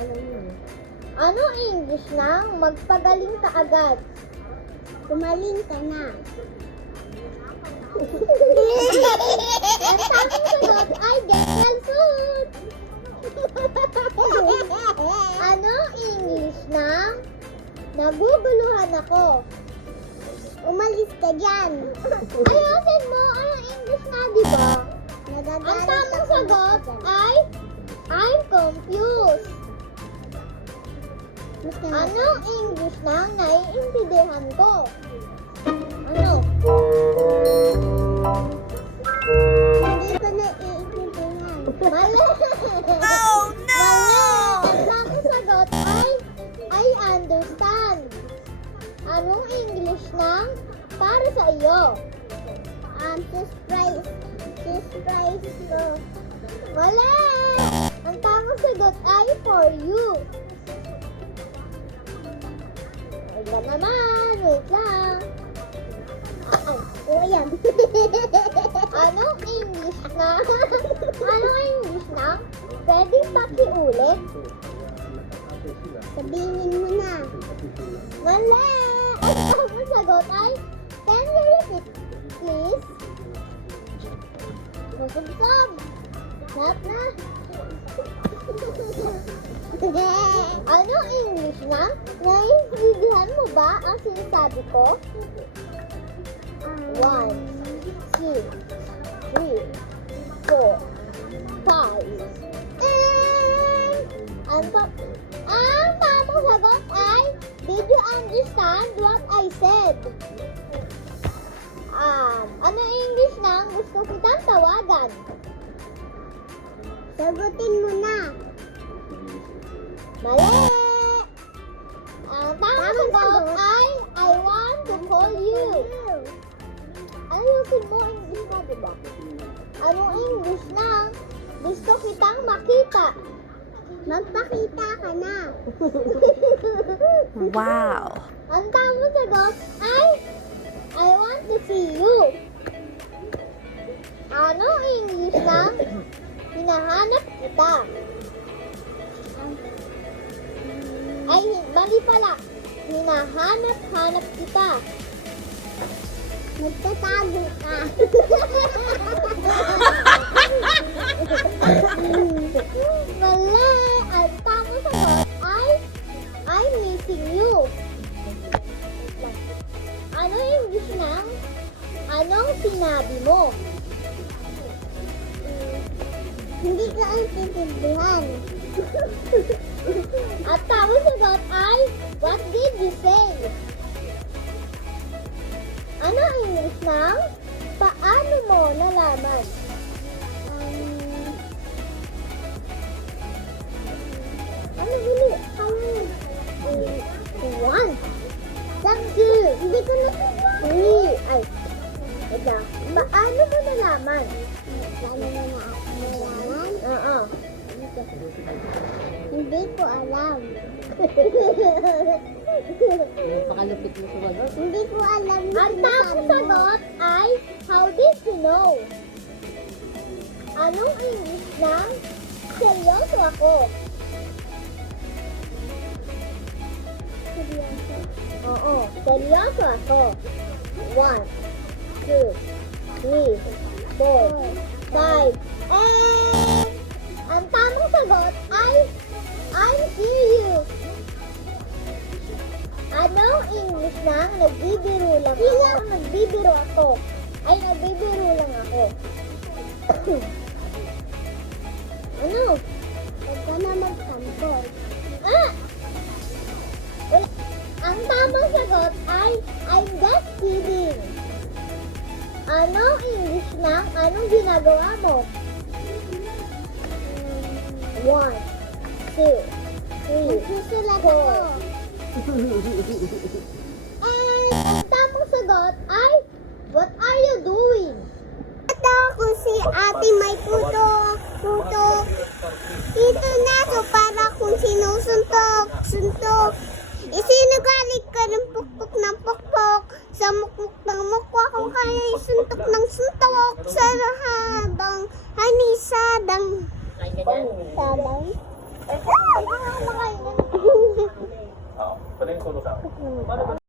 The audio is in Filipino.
alam mo. Ano English ng magpagaling ka agad? Kumaling ka na. Ang tamang sagot ay get well soon. Ano English ng naguguluhan ako? Umalis ka dyan. Ayusin mo, ano English na, di ba? Nagagalit Ang tamang ako sagot dyan. ay I'm confused. Mas ka na. Anong English na naiintindihan ko? Ano? Hindi ko na iintindihan. Mali! Oh, Mali! Ang tamang sagot ay I understand. Anong English ng para sa iyo? Surprise. Surprise ko. Mali! Ang tamang sagot ay for you. Wala naman. Wait lang. O, yan. Anong English na? Anong English na? Pwedeng pakiulit? Sabihin mo na. Mali! Ang tamang sagot ay can you repeat, please? Masubsob! Sarap na! Anong English na? Naiintindihan mo ba ang sinasabi ko? 1, 2, 3, 4, 5. Ang tamang sagot ay, did you understand what I said? Ano English na gusto kitang tawagan? Sagutin mo na. Mali! Ang tamang sagot ay, I want to call you. Ayusin mo English na, diba? Anong English na gusto kitang makita? Magpakita ka na. Wow. Ang tamang sagot ay, I want to see you. Ano English na hinahanap kita? Ay, mali pala. Hinahanap-hanap kita. Magtatago ka. Mali! Ang tamang sagot ay I'm missing you. Ano yung English ng anong sinabi mo? Hindi ka ang titindihan. At tamang sagot ay what did you say? Ano ang English ng paano mo nalaman? Ano huli? One. Two. Hindi ko nakuha. Three. Ay. Ito. Paano mo nalaman? Paano mo na ako nalaman? Oo. Hindi ko alam. Pakalupit mo sumagot. Hindi ko alam yung Ang sinasabi tamang mo. sagot ay how did you know? Anong English ng seryoso ako? Seryoso. Oo, seryoso ako. 1, 2, 3, 4, 5, and ang tamang sagot ay I'm serious. Anong English ng nagbibiro lang ako? Nagbibiro ako. Ay, nagbibiro lang ako. Ano? Huwag ka na magsampol. Ah! Wala. Ang tamang sagot ay I'm just kidding. Anong English ng anong ginagawa mo? 1, 2, 3, Susulat ako. 4. And ang tamang sagot ay what are you doing? Ito kung si ate may tutok. Dito na, so para kung suntok. Isinugalit ka ng pukpok ng pukpok. Sa mukmuk ng mukwa kung kaya suntok ng suntok. Sa habang hanisadang. Kain ka dyan. Sadang. Paling ko sa akin. Paano ba